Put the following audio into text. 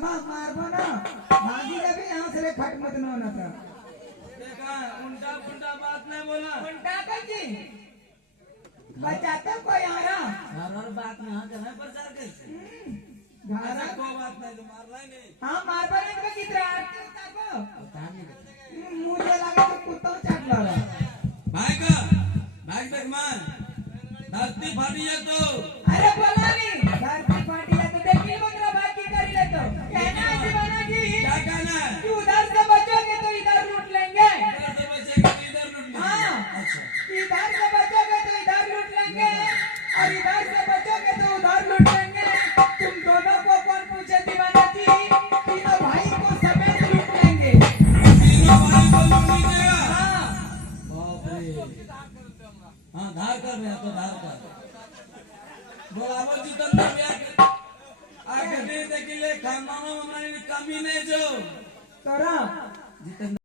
बाबा मारबो ना भागी जाबे यहाँ से खट मत ना ना था देखा उल्टा पुल्टा बात नहीं बोला उल्टा कजी बचाता कोई आ रहा हर बात में हाँ करना प्रचार कैसे घारा कोई बात नहीं तो मार रहा नहीं हाँ मारबो नहीं तो कितना आरती उतारबो मुझे लगा तो कुत्ता चाट ला रहा भाई बेगमान धरती फाटी है तो अरे बोला नहीं धरती फाटी है तो देखिए बकरा भाग की करी ले तो कहना है दीवाना जी क्या कहना है कि उधर से बचोगे तो इधर लूट लेंगे इधर से बचेगा तो इधर लूट लेंगे हाँ अच्छा इधर से बचोगे तो इधर लूट लेंगे और इधर से बचोगे तो उधर लूट लेंगे तुम दोनों को कौन पूछे दीवाना जी तीनों भाई को समेत लूट लेंगे तीनों भाई को लूट लीजिएगा हाँ बाप रे हाँ धार कर रहे तो धार कर बोलावो जितना ब्याह आगे नहीं देखिले खाना में हमारी कमी नहीं जो तोरा जितना